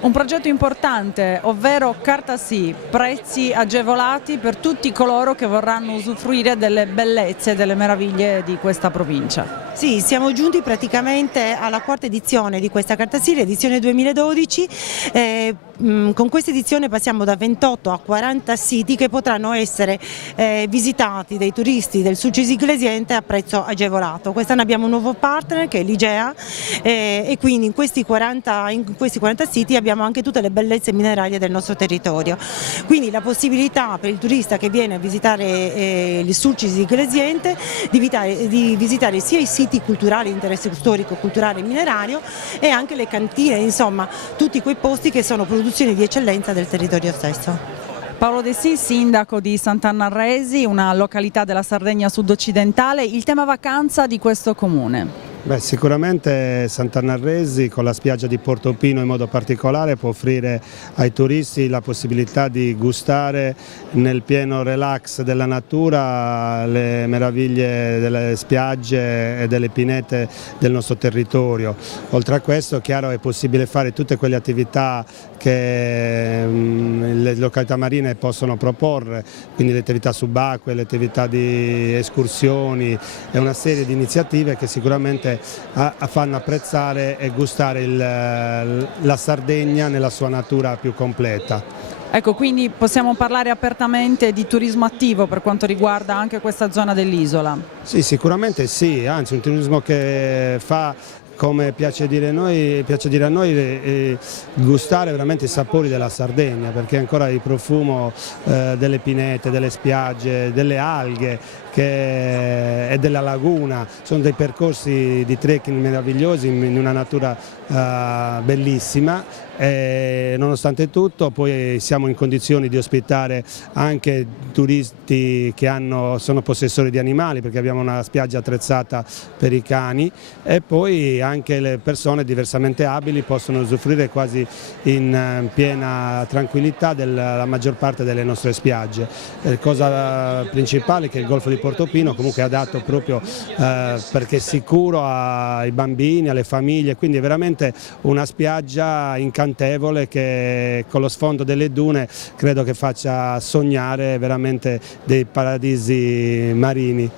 Un progetto importante, ovvero carta sì, prezzi agevolati per tutti coloro che vorranno usufruire delle bellezze e delle meraviglie di questa provincia. Sì, siamo giunti praticamente alla quarta edizione di questa carta sì, l'edizione 2012. Con questa edizione passiamo da 28 a 40 siti che potranno essere visitati dai turisti del Sulcis Iglesiente a prezzo agevolato. Quest'anno abbiamo un nuovo partner che è l'Igea e quindi in questi 40 siti abbiamo anche tutte le bellezze minerarie del nostro territorio. Quindi la possibilità per il turista che viene a visitare il Sulcis Iglesiente di visitare sia i siti culturali di interesse storico, culturale e minerario e anche le cantine, insomma tutti quei posti che sono produzioni di eccellenza del territorio stesso. Paolo De Sì, sindaco di Sant'Anna-Resi, una località della Sardegna sud-occidentale, il tema vacanza di questo comune. Beh, sicuramente Sant'Anna-Resi con la spiaggia di Portopino in modo particolare può offrire ai turisti la possibilità di gustare nel pieno relax della natura le meraviglie delle spiagge e delle pinete del nostro territorio. Oltre a questo, chiaro, è possibile fare tutte quelle attività che le località marine possono proporre, quindi le attività subacquee, le attività di escursioni e una serie di iniziative che sicuramente fanno apprezzare e gustare la Sardegna nella sua natura più completa. Ecco, quindi possiamo parlare apertamente di turismo attivo per quanto riguarda anche questa zona dell'isola? Sì, sicuramente sì, anzi un turismo che fa, come piace dire a noi, gustare veramente i sapori della Sardegna, perché ancora il profumo delle pinete, delle spiagge, delle alghe e della laguna, sono dei percorsi di trekking meravigliosi in una natura bellissima. E nonostante tutto poi siamo in condizioni di ospitare anche turisti che sono possessori di animali, perché abbiamo una spiaggia attrezzata per i cani, e poi anche le persone diversamente abili possono usufruire quasi in piena tranquillità della maggior parte delle nostre spiagge. La cosa principale è che il Golfo di Portopino comunque è adatto proprio perché è sicuro ai bambini, alle famiglie, quindi è veramente una spiaggia incantevole che con lo sfondo delle dune credo che faccia sognare veramente dei paradisi marini.